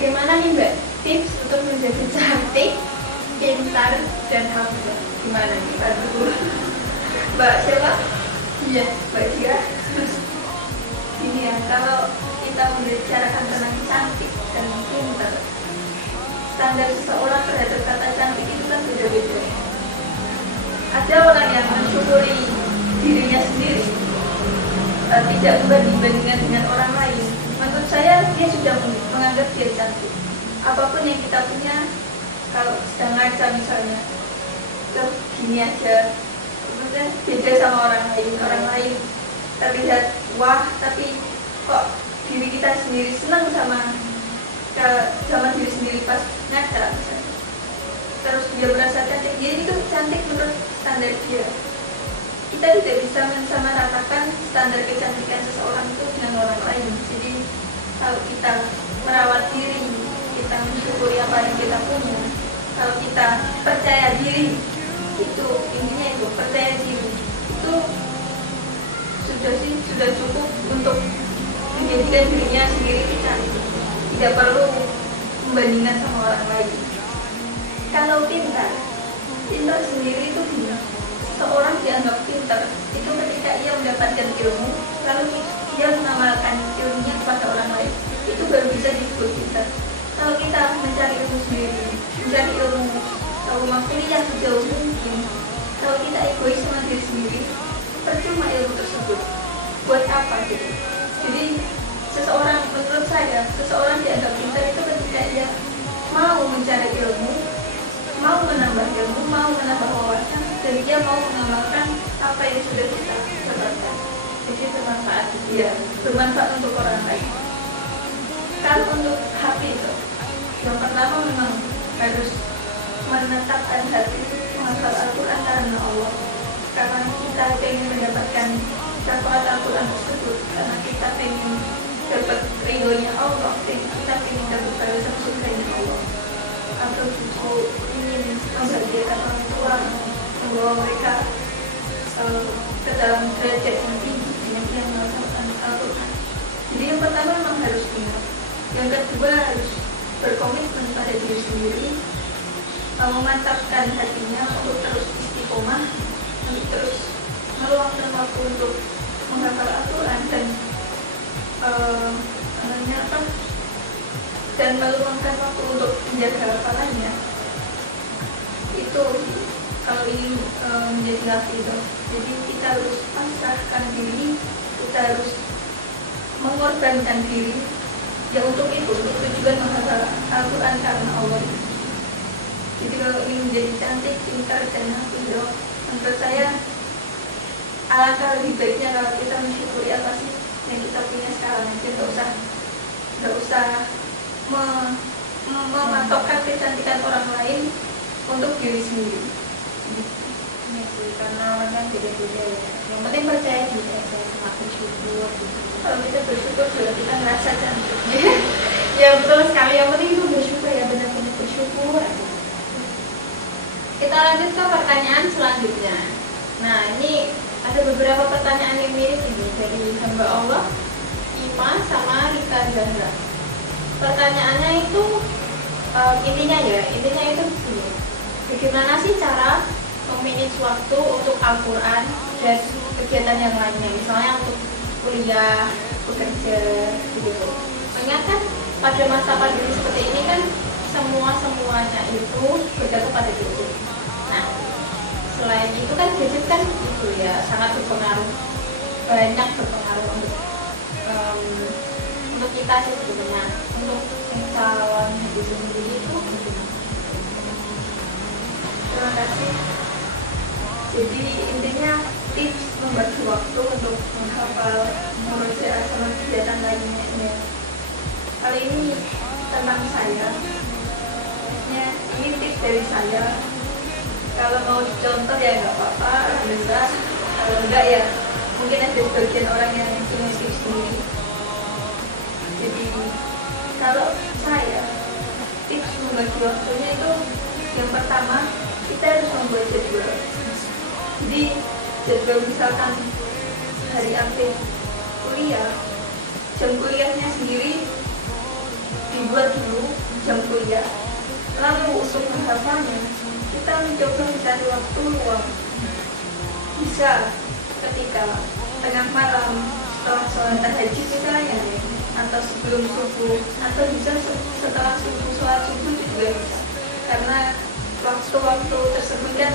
bagaimana nih Mbak tips untuk menjadi cantik, pintar, dan humble? Gimana nih? Aduh, Mbak siapa? Iya. Mbak Dia. Ini ya, kalau kita membicarakan tentang cantik dan pintar, standar seseorang terhadap kata cantik itu kan beda-beda. Ada orang yang mensyukuri dirinya sendiri, tidak membandingkan dengan orang lain. Menurut saya dia sudah menganggap dia cantik. Apapun yang kita punya, kalau sedang ngaca misalnya, terus gini aja, kemudian beda sama orang lain. Orang lain terlihat wah, tapi kok diri kita sendiri senang sama diri sendiri pas ngaca misalnya. Terus dia merasa cantik, dia itu cantik menurut standar dia. Kita tidak bisa mensamaratakan standar kecantikan seseorang itu dengan orang lain. Jadi kalau kita merawat diri, kita mensyukuri apa yang kita punya, kalau kita percaya diri, itu intinya itu percaya diri itu sudah cukup untuk menjadikan dirinya sendiri cantik. Tidak perlu membandingkan sama orang lain. Kalau pintar sendiri itu gini, seorang dianggap pintar itu ketika ia mendapatkan ilmu, lalu dia mengamalkan ilmunya kepada orang lain, itu baru bisa disebut pintar. Kalau kita mencari ilmu sendiri, mencari ilmu, kalau mau kuliah sejauh mungkin, kalau kita egois sama diri sendiri, percuma ilmu tersebut. Buat apa gitu? Jadi menurut saya, seseorang dianggap pintar itu ketika dia mau mencari ilmu, mau menambah ilmu, mau menambah wawasan, dan dia mau mengamalkan apa yang sudah kita dapatkan. Jadi bermanfaat untuk orang lain. Kalau untuk hati itu, yang pertama memang harus menetapkan hati menghafal Al-Quran karena Allah, karena kita ingin mendapatkan syafaat Al-Quran tersebut, karena kita ingin dapat ridhonya Allah, kita ingin dapat balasan surganya Allah, atau justru ingin membahagiakan orang tua, membawa mereka ke dalam derajat yang tinggi dengan yang melaksanakan Al-Quran. Jadi yang pertama memang harus ingat, yang kedua harus berkomitmen pada diri sendiri, memantapkan hatinya untuk terus istiqomah, untuk terus meluangkan waktu untuk menghafal Al-Quran dan meluangkan waktu untuk menjaga hafalannya. Itu kalau ingin menjadi hafidh. Jadi kita harus pasrahkan diri, kita harus mengorbankan diri ya untuk tujuan menghafal Al-Quran karena Allah. Jadi kalau ingin menjadi cantik, pintar, dan hafidh, menurut saya alangkah lebih baiknya kalau kita mensyukuri apa sih yang kita punya sekarang aja, nggak usah mematokkan kecantikan orang lain untuk diri sendiri. Karena orang kan beda-beda ya. Yang penting percaya diri aja, sama bersyukur. Kalau kita bersyukur juga kita ngerasa cantik. Ya betul sekali, yang penting itu bersyukur ya, benar-benar bersyukur. Kita lanjut ke pertanyaan selanjutnya. Nah ini ada beberapa pertanyaan yang mirip ini dari hamba Allah Ima sama Rika Zahra. Pertanyaannya itu intinya itu begini. Bagaimana sih cara memanage waktu untuk Al-Quran dan kegiatan yang lainnya, misalnya untuk kuliah, bekerja, gitu. Mengingat kan pada masa pandemi seperti ini kan semuanya itu bergantung pada gadget. Nah, selain itu kan gadget kan itu ya sangat banyak berpengaruh untuk kita sih sebenarnya. Untuk calon hidup sendiri itu Terima kasih. Jadi intinya tips membagi waktu untuk menghafal, membaca, sama kegiatan lainnya ya. Kali ini tentang saya. Ya, ini tips dari saya. Kalau mau dicontoh ya nggak apa-apa, bisa. Kalau enggak ya mungkin ada sebagian orang yang punya tips sendiri. Jadi kalau saya tips membagi waktunya itu yang pertama kita harus membuat jadwal. Jadi jadwal misalkan hari aktif kuliah, jam kuliahnya sendiri dibuat dulu jam kuliah. Lalu untuk menghafalnya, kita mencoba mencari waktu luang. Bisa ketika tengah malam setelah sholat tahajud misalnya, atau sebelum subuh, atau bisa setelah sholat subuh juga bisa. Karena waktu-waktu tersebut kan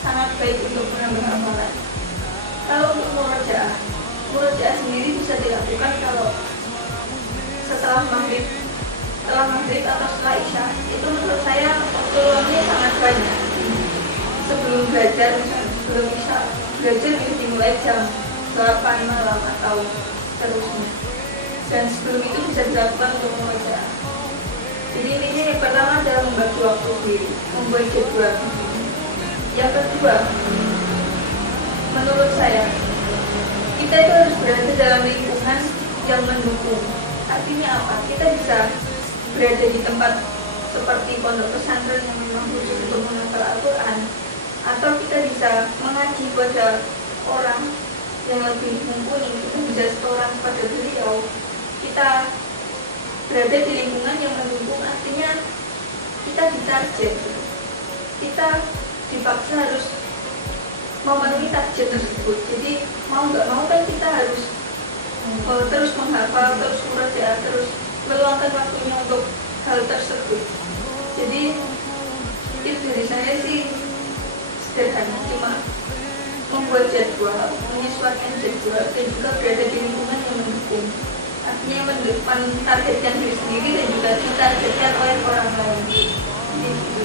sangat baik untuk menambah hafalan. Kalau untuk murojaah sendiri bisa dilakukan kalau setelah maghrib atau setelah isya. Itu menurut saya waktu luangnya sangat banyak. Sebelum belajar, misalnya sebelum isya, belajar bisa dimulai jam 8 malam atau seterusnya. Dan sebelum itu bisa dilakukan untuk murojaah. Jadi ini yang pertama adalah membagi waktu diri, membuat jadwal. Yang kedua, menurut saya, kita itu harus berada dalam lingkungan yang mendukung. Artinya apa? Kita bisa berada di tempat seperti pondok pesantren yang memang khusus untuk menghafal Al-Quran, atau kita bisa mengaji pada orang yang lebih mumpuni, kita bisa setoran pada beliau. Kita berada di lingkungan yang mendukung, artinya kita ditarget, kita dipaksa harus memenuhi target tersebut. Jadi mau nggak mau kan kita harus terus menghafal, terus murojaah, terus meluangkan waktunya untuk hal tersebut. Jadi tips dari saya sih sederhana, cuma membuat jadwal, menyesuaikan jadwal, dan juga berada di lingkungan yang mendukung. Artinya mentargetkan diri sendiri dan juga ditargetkan oleh orang lain. Gitu.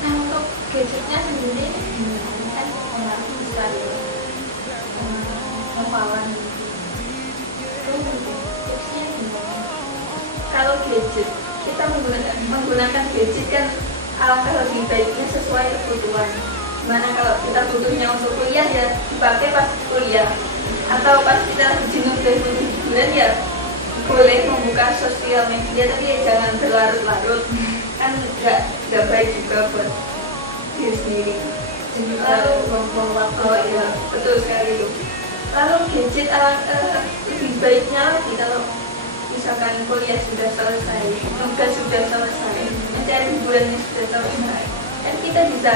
Nah, untuk gadgetnya sendiri kan pengaruh besar ya, hafalan. Itu tipsnya gimana? Kalau gadget, kita menggunakan gadget kan alangkah lebih baiknya sesuai kebutuhan. Dimana kalau kita butuhnya untuk kuliah ya dipakai pas kuliah, atau pas kita jenuh dari hiburan ya boleh membuka sosial media, tapi ya jangan berlarut-larut, kan nggak baik juga buat diri sendiri. Lalu buang-buang waktu, ya betul sekali itu. Lalu gadget lebih baiknya lagi kalau misalkan kuliah sudah selesai, tugas sudah selesai, mencari hiburannya sudah selesai, dan kita bisa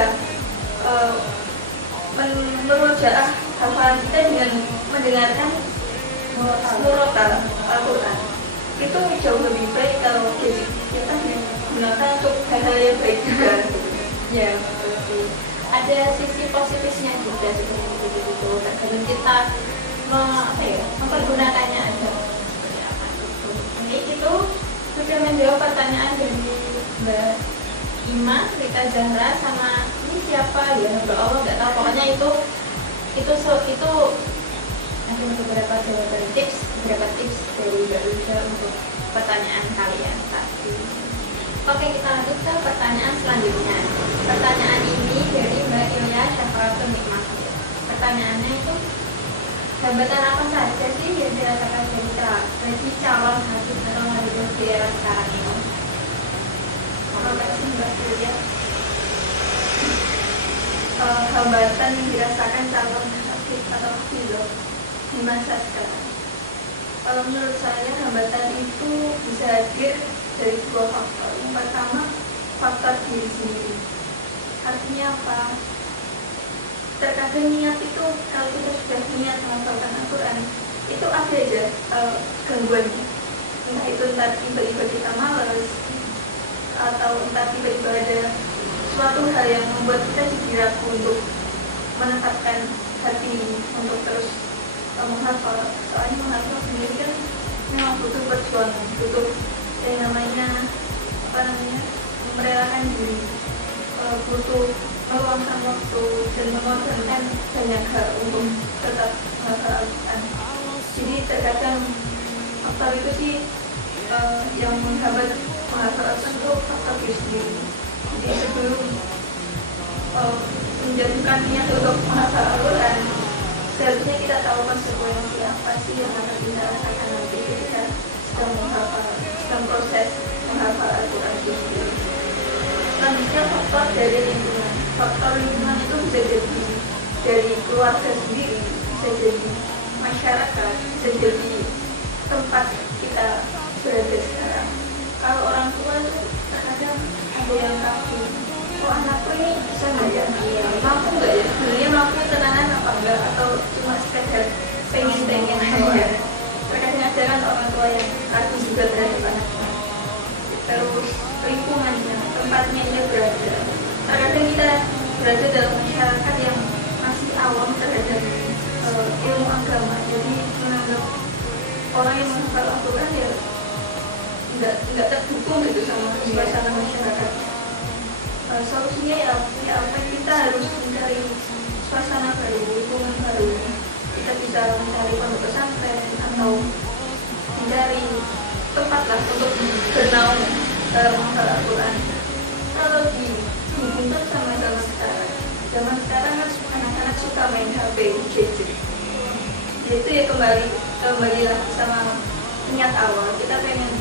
memurojaah hafalan kita dengan mendengarkan murotal Al-Quran. Itu jauh lebih baik kalau kita digunakan untuk hal-hal yang baik juga. Ya, betul. Ada sisi positifnya juga seperti itu. Tergantung kita mempergunakannya aja. Ini itu sudah menjawab pertanyaan dari Mbak Ima, Rika Zahra, sama ini siapa ya, Mbak Allah nggak tahu. Pokoknya itu ada beberapa tips dari Mbak Rika untuk pertanyaan kalian tadi. Oke, kita lanjut ke pertanyaan selanjutnya. Pertanyaan ini dari Mbak Ilya Syafaratul Nikmah. Pertanyaannya itu, hambatan apa saja sih yang dirasakan bagi calon hafiz atau hafiz di era sekarang ini? Terima kasih Mbak Ilya. Hambatan yang dirasakan calon hafiz atau hafizoh di masa sekarang. Menurut saya hambatan itu bisa hadir dari dua faktor. Yang pertama, faktor diri sendiri. Artinya apa? Terkadang niat itu, kalau kita sudah niat menghafalkan Al-Quran, itu ada aja gangguannya. Entah itu tiba-tiba kita malas, atau entah tiba-tiba ada suatu hal yang membuat kita jadi ragu untuk menetapkan hati untuk terus menghafal. Soalnya menghafal sendiri kan memang butuh perjuangan, butuh yang namanya merelakan diri, butuh meluangkan waktu dan mengorbankan banyak hal untuk tetap menghafal Al-Quran. Jadi terkadang faktor itu sih yang menghambat menghafal Al-Quran itu faktor diri sendiri. Jadi sebelum menjatuhkan niat untuk menghafal Al-Quran, seharusnya kita tahu konsekuensi apa sih yang akan kita rasakan nanti ketika sedang proses menghafal Al-Quran itu sendiri. Selanjutnya faktor dari lingkungan. Faktor lingkungan itu bisa jadi dari keluarga sendiri, bisa jadi masyarakat, bisa jadi tempat kita berada sekarang. kalau orang tua tuh terkadang ada yang ragu, oh anakku ini bisa nggak ya, mampu nggak ya, sebenarnya mampu tenanan apa enggak, atau cuma sekedar pengen aja. Terkadang ada kan orang tua yang ragu juga terhadap anaknya. Terus lingkungannya, tempatnya dia berada, terkadang kita berada dalam masyarakat yang masih awam terhadap ilmu agama, jadi menganggap orang yang menghafal Al-Quran ya nggak terdukung gitu sama suasana masyarakat. Solusinya ya apa, kita harus mencari suasana baru, lingkungan baru. Kita bisa mencari pondok pesantren atau mencari tempat lah untuk bernaung dalam menghafal Al-Quran. Kalau dihubungkan sama zaman sekarang kan anak-anak suka main HP, gadget. Itu ya kembali lagi sama niat awal, kita pengen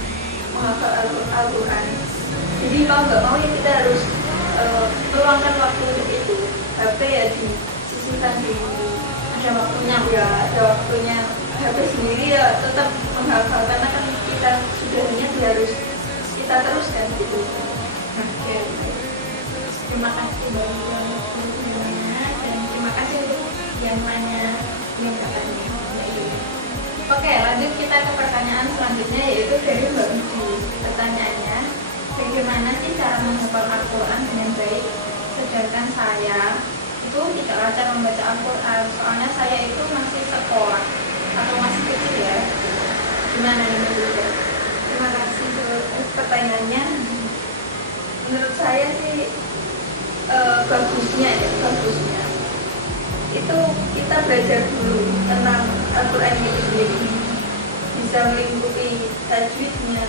menghafal Al-Quran. Jadi mau nggak mau ya kita harus meluangkan waktu untuk itu. HP ya disisihkan dulu, ada waktunya ya, ada waktunya. HP sendiri ya tetap menghafal, karena kan kita sudah niat ya harus kita teruskan gitu. Oke. Terima kasih banyak dan terima kasih untuk yang nanya yang katanya. Oke, lanjut kita ke pertanyaan selanjutnya, yaitu dari Mbak Uji. Pertanyaannya, bagaimana sih cara menghafal Al-Quran dengan baik? Sedangkan saya itu tidak lancar membaca Al-Quran, soalnya saya itu masih sekolah atau masih kecil ya. Gimana nih Mbak Uji? Terima kasih atas pertanyaannya. Menurut saya sih bagusnya itu kita belajar dulu tentang Al-Quran ini sendiri, bisa melingkupi tajwidnya,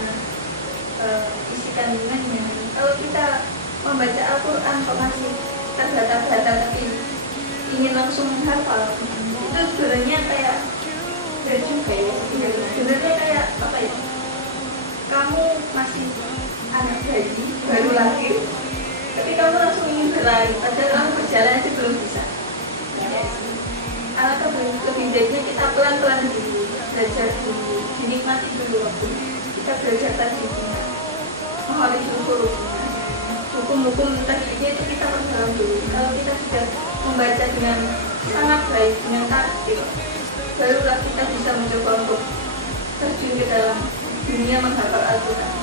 isi kandungannya. Kalau kita membaca Al-Quran kok masih terbata-bata tapi ingin langsung menghafal, itu sebenarnya kayak gak juga ya, sebenarnya kayak apa ya, kamu masih anak bayi baru lahir tapi kamu langsung ingin berlari, padahal kamu berjalan aja belum bisa. Alangkah lebih baiknya kita pelan-pelan dulu, belajar dulu, dinikmati dulu waktu kita belajar tajwidnya, menghafal huruf-hurufnya, hukum-hukum tajwidnya itu kita perdalam dulu. Kalau kita sudah membaca dengan sangat baik, dengan tartil, barulah kita bisa mencoba untuk terjun ke dalam dunia menghafal Al-Quran.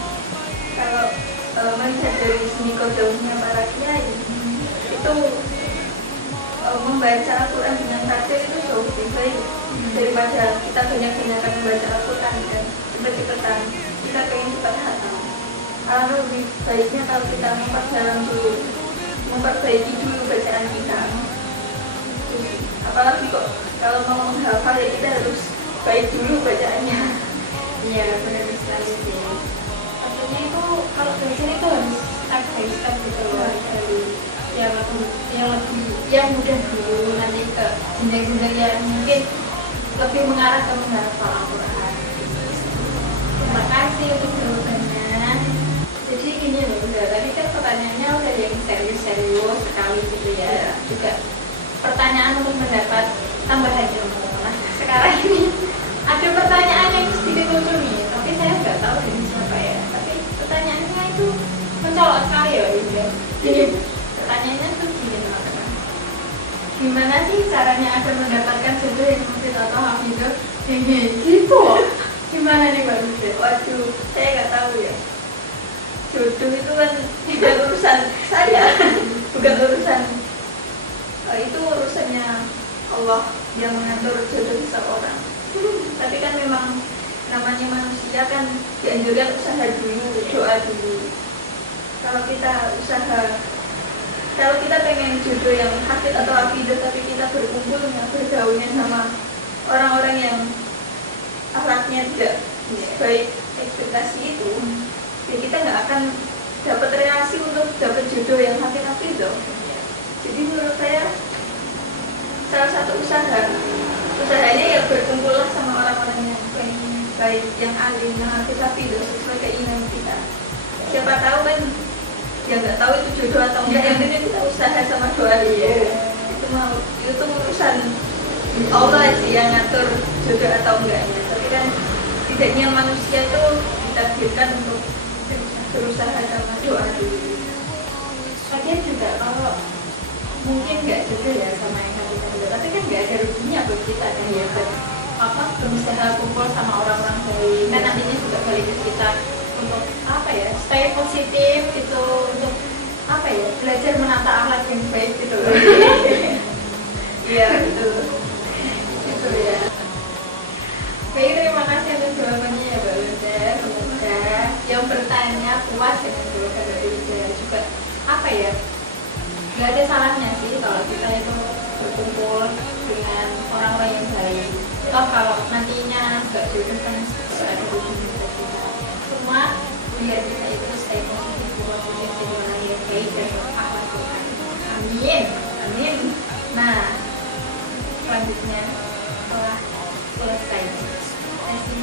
Kalau melihat dari seni kodamnya para kiai, itu membaca Al-Quran dengan tartil itu jauh lebih baik daripada kita banyak-banyakan membaca Al-Quran dan cepet-cepetan kita pengen cepat hafal. Alangkah lebih baiknya kalau kita memperdalam dulu, memperbaiki dulu bacaan kita. Apalagi kok kalau mau menghafal ya kita harus baik dulu bacaannya. Iya, benar sekali sih. Maksudnya itu kalau belajar itu harus step by step gitu loh, dari yang mudah dulu, nanti ke jenjang-jenjang yang mungkin lebih mengarah ke menghafal Al-Quran. Terima kasih untuk jawabannya. Jadi gini loh, tadi kan pertanyaannya udah yang serius-serius sekali gitu ya. Juga pertanyaan untuk mendapat tambahan ilmu. Nah, sekarang ini ada pertanyaan yang sedikit lucu nih, tapi saya nggak tahu dari siapa ya. Tapi pertanyaannya itu mencolok sekali ya, Ibu. Jadi pertanyaannya tuh gini teman-teman. Gimana sih caranya agar mendapatkan jodoh yang mungkin atau hafidah tinggi gitu? Gimana nih Mbak Ibu? Waduh, saya nggak tahu ya. Jodoh itu kan bukan urusan saya, bukan urusan. Itu urusannya Allah yang mengatur jodoh seseorang. Tapi kan memang namanya manusia kan dianjurkan usaha dulu, doa dulu. Kalau kita pengen jodoh yang hafid atau hafidah, tapi kita berkumpulnya, bergaulnya sama orang-orang yang akhlaknya tidak baik ekspektasi itu, ya kita nggak akan dapat relasi untuk dapat jodoh yang hafid-hafidah. Jadi menurut saya salah satu usahanya ya berkumpullah sama orang-orang yang baik, yang alim, yang hafid-hafidah sesuai keinginan kita. Siapa tahu kan, ya nggak tahu itu jodoh atau enggak, yang penting kita usaha sama doa dulu. Itu urusan Allah sih yang ngatur jodoh atau enggaknya. Tapi kan tidaknya manusia itu ditakdirkan untuk berusaha sama doa dulu. Lagian juga kalau mungkin nggak jodoh ya sama yang kami cari, tapi kan nggak ada ruginya buat kita kan ya, kan apa berusaha kumpul sama orang-orang baik, kan nantinya juga balik ke kita untuk apa ya, stay positif gitu, untuk apa ya, belajar menata akhlak yang baik gitu loh. Iya betul. Gitu ya. Baik, terima kasih atas jawabannya ya Mbak Luda. Semoga yang bertanya puas dengan jawaban Mbak Luda. Juga apa ya, nggak ada salahnya sih kalau kita itu berkumpul dengan orang-orang yang baik. Toh kalau nantinya nggak jodoh kan juga ada hubungan kita. Cuma biar kita itu stay positif, positif jadi orang yang baik dan berakhlak Tuhan. Amin, amin. Nah, selanjutnya setelah selesai sesi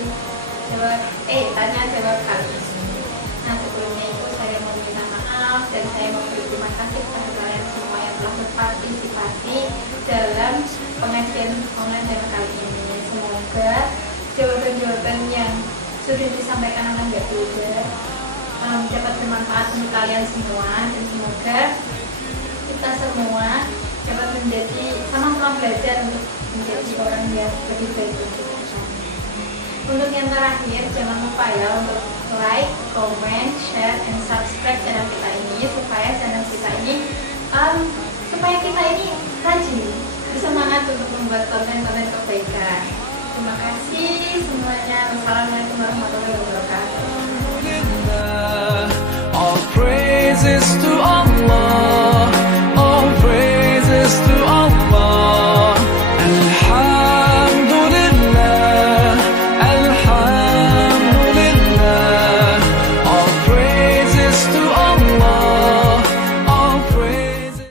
jawab tanya jawab kali ini. Nah, sebelumnya itu saya mau minta maaf dan saya mau berterima kasih kepada kalian semua yang telah berpartisipasi dalam pengajian online dan kali ini. Semoga jawaban-jawaban yang sudah disampaikan oleh Mbak Luda dapat bermanfaat untuk kalian semua, dan semoga kita semua dapat menjadi sama-sama belajar untuk menjadi orang yang lebih baik untuk kita. Untuk yang terakhir, jangan lupa ya untuk like, comment, share, and subscribe channel kita ini supaya channel kita ini rajin, bersemangat untuk membuat konten-konten kebaikan. Terima kasih semuanya. Wassalamualaikum warahmatullahi wabarakatuh. All praises to Allah.